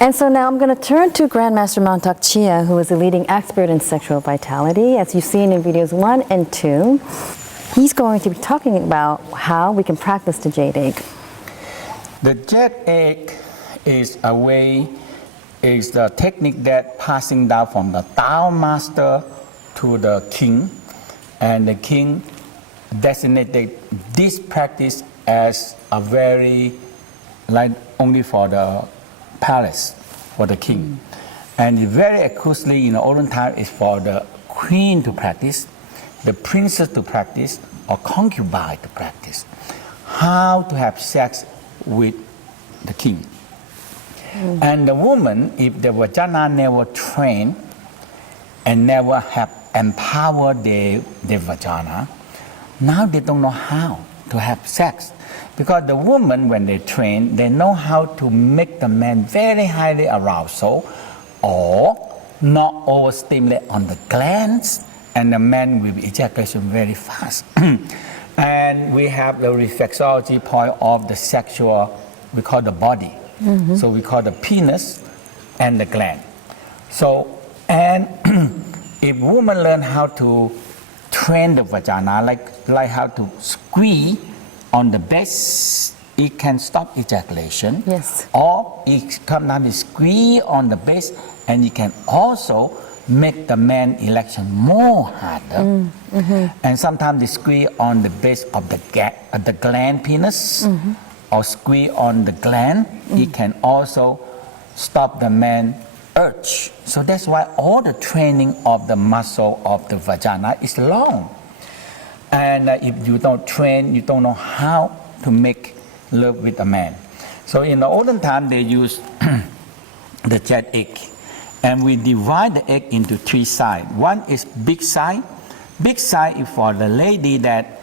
And so now I'm going to turn to Grandmaster Mantak Chia, who is a leading expert in sexual vitality, as you've seen in videos 1 and 2. He's going to be talking about how we can practice the Jade egg. The Jade egg is the technique that passing down from the Tao master to the king, and the king designated this practice as a very, like only for the palace, for the king. And very exclusively in the olden time is for the queen to practice, the princess to practice, or concubine to practice how to have sex with the king. And the woman, if the vagina never trained and never have empowered their vagina, now they don't know how to have sex. Because the woman, when they train, they know how to make the man very highly arousal or not overstimulate on the glands, and the man will be ejaculation very fast. And we have the reflexology point of the sexual, we call the body. So we call the penis and the gland. So, and if women learn how to train the vagina, like how to squeeze on the base, it can stop ejaculation. Yes. Or it sometimes squeeze on the base, and it can also make the man erection more harder. And sometimes they squeeze on the base of the gland penis, or squeeze on the gland. It can also stop the man urge. So that's why all the training of the muscle of the vagina is long. And if you don't train, you don't know how to make love with a man. So in the olden time, they use the Jade egg. And we divide the egg into 3 sides. One is big side. Big side is for the lady that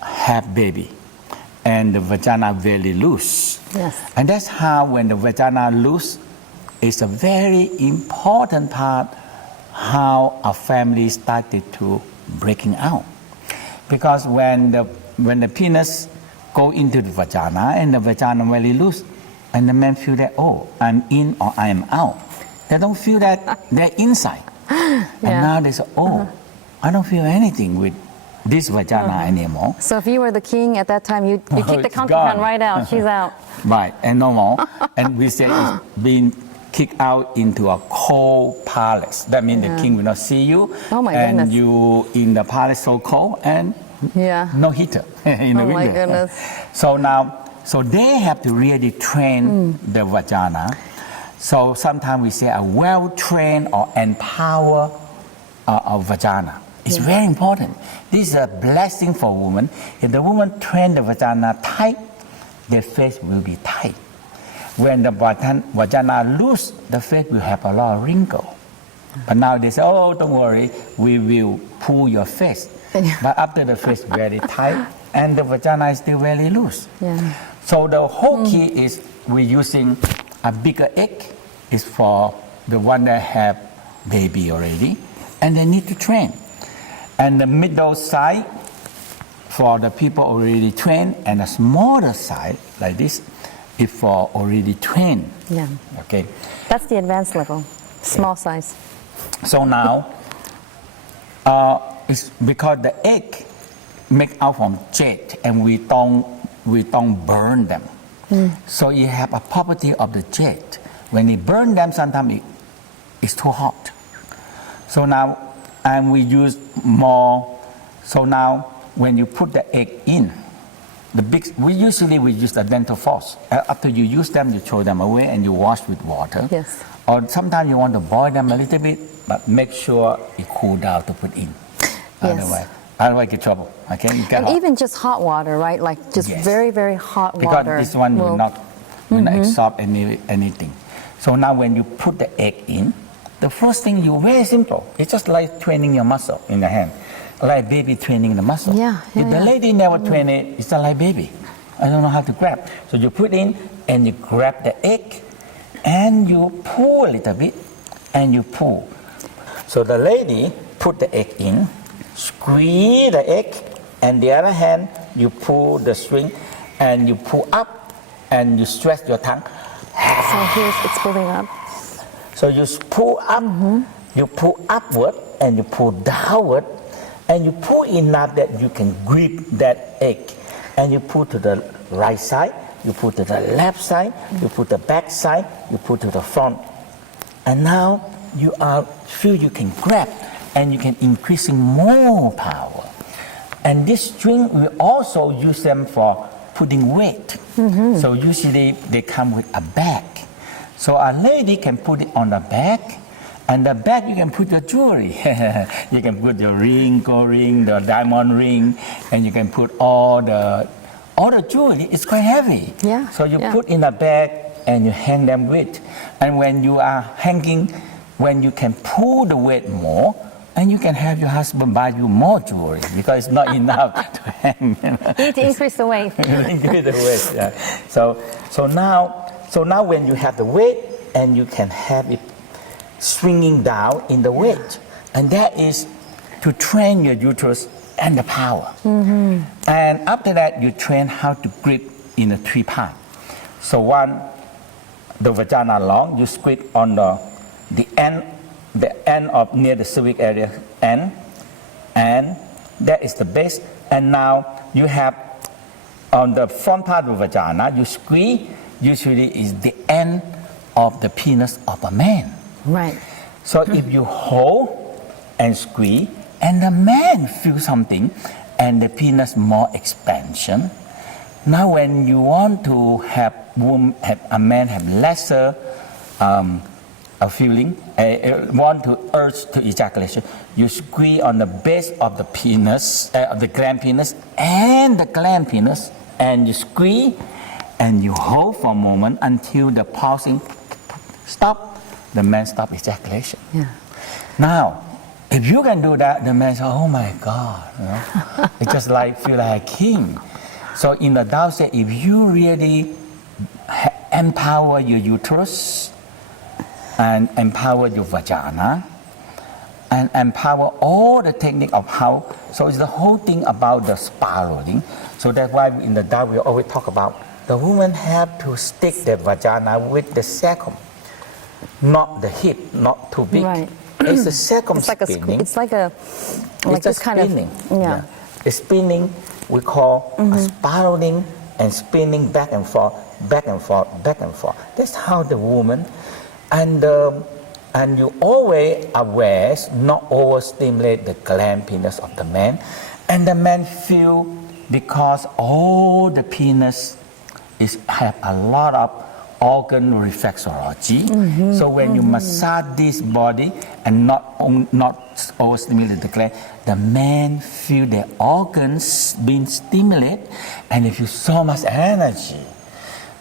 have baby, and the vagina very loose. Yes. And that's how when the vagina loose, it's a very important part how a family started to breaking out. Because when the penis go into the vagina and the vagina very loose, and the man feel that, oh, I'm in or I am out. They don't feel that they're inside. And now they say, oh, I don't feel anything with this vagina anymore. So if you were the king at that time, you kick the concubine right out. She's out. Right, and no more. And we say it's being kicked out into a cold palace. That means the king will not see you. Oh my and goodness. you in the palace so cold and no heater in the window. My goodness. So they have to really train the vagina. So sometimes we say a well-trained or empowered vagina. It's very important. This is a blessing for women. If the woman train the vagina tight, their face will be tight. When the vagina loose, the face will have a lot of wrinkle. But now they say, oh, don't worry, we will pull your face. But after the face very tight, and the vagina is still very loose. So the whole key is we're using a bigger egg is for the one that have baby already, and they need to train. And the middle side for the people already trained, and the smaller side like this is for already trained. Okay. That's the advanced level, small size. So now, it's because the egg make out from jade, and we don't burn them. So you have a property of the jade. When you burn them, sometimes it's too hot. So now, and we use more. So now, when you put the egg in, we usually use the dental floss. After you use them, you throw them away and you wash with water. Yes. Or sometimes you want to boil them a little bit, but make sure it cool down to put in. Yes. Otherwise get trouble. Okay. And even just hot water, right? Like just very, very hot water. Because this one will not absorb anything. So now when you put the egg in, the first thing very simple. It's just like training your muscle in the hand. Like baby training the muscle. If the lady never train it, it's not like baby. I don't know how to grab. So you put in and you grab the egg and you pull a little bit and you pull. So the lady put the egg in. squeeze the egg, and the other hand, you pull the string, and you pull up, and you stretch your tongue. So here's it's building up. So you pull up, you pull upward, and you pull downward, and you pull enough that you can grip that egg, and you pull to the right side, you pull to the left side, you pull the back side, you pull to the front, and now you feel you can grab, and you can increasing more power. And this string, we also use them for putting weight. So usually they come with a bag. So a lady can put it on the back, and the back you can put your jewelry. You can put your ring, gold ring, the diamond ring, and you can put all the jewelry. It's quite heavy. Yeah, So you put in a bag and you hang them with. And when you are hanging, when you can pull the weight more, and you can have your husband buy you more jewelry because it's not enough to hang. You need to increase the weight. Increase the weight. Yeah. So now when you have the weight, and you can have it swinging down in the weight, and that is to train your uterus and the power. And after that, you train how to grip in a 3 part. So one, the vagina long, you squeeze on the end of near the cervix area end, and that is the base. And now you have on the front part of the vagina, you squeeze, usually is the end of the penis of a man. Right. So if you hold and squeeze, and the man feels something, and the penis more expansion. Now when you want to have a man have lesser a feeling, want to urge to ejaculation, you squeeze on the base of the penis, of the gland penis, and the gland penis, and you squeeze, and you hold for a moment until the pulsing stop. The man stop ejaculation. Yeah. Now, if you can do that, the man says, "Oh my God!" You know? It just feel like a king. So in the Tao say, if you really empower your uterus, and empower your vagina, and empower all the technique of how, so it's the whole thing about the spiraling. So that's why in the Tao we always talk about the woman have to stick the vagina with the sacrum, not the hip, not too big. Right. It's the sacrum It's like spinning. it's like It's this a kind spinning. of yeah. The spinning we call a spiraling, and spinning back and forth, back and forth, back and forth. That's how the woman, and you always aware not overstimulate the gland penis of the man, and the man feel because all the penis have a lot of organ reflexology. So when you massage this body and not overstimulate the gland, the man feel the organs being stimulated, and they feel so much energy.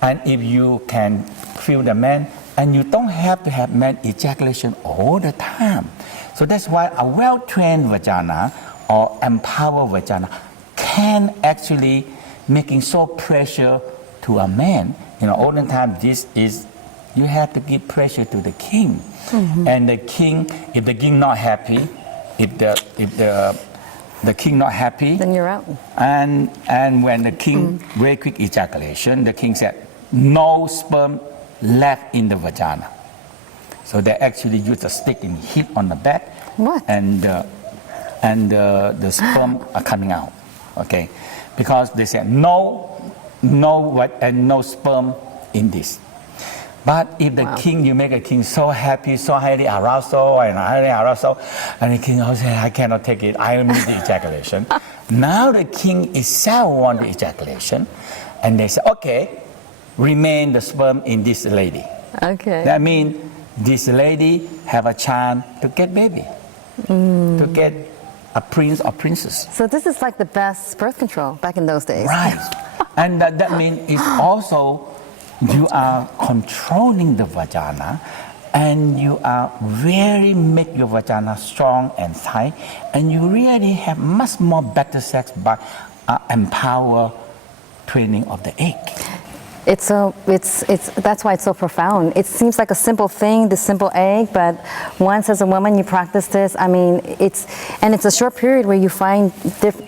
And if you can feel the man, and you don't have to have man ejaculation all the time. So that's why a well-trained vagina or empowered vagina can actually making so pressure to a man. All the time this is, you have to give pressure to the king. And the king, if the king not happy, if the king not happy, Then you're out. and when the king very quick ejaculation, the king said no sperm left in the vagina. So they actually use a stick and hit on the back. What? And the sperm are coming out. Okay, because they said no sperm in this. But if the king, you make a king so happy, so highly aroused, and the king also say, I cannot take it, I need the ejaculation. Now the king itself want the ejaculation, and they say, okay, remain the sperm in this lady. Okay. That means this lady have a chance to get baby, to get a prince or princess. So this is like the best birth control back in those days. Right. And that means it's also you are controlling the vagina, and you are very make your vagina strong and tight, and you really have much more better sex by empower training of the egg. It's that's why it's so profound. It seems like a simple thing, this simple egg, but once as a woman you practice this, I mean, it's a short period where you find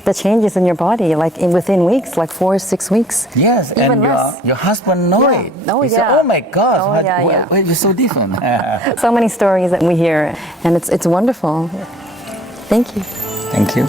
the changes in your body, like within weeks, like 4 or 6 weeks. Yes, even and less. your husband know Yeah. it. Oh, He yeah. said, "Oh my God, Oh, yeah. why you're so different?" So many stories that we hear, and it's wonderful. Thank you. Thank you.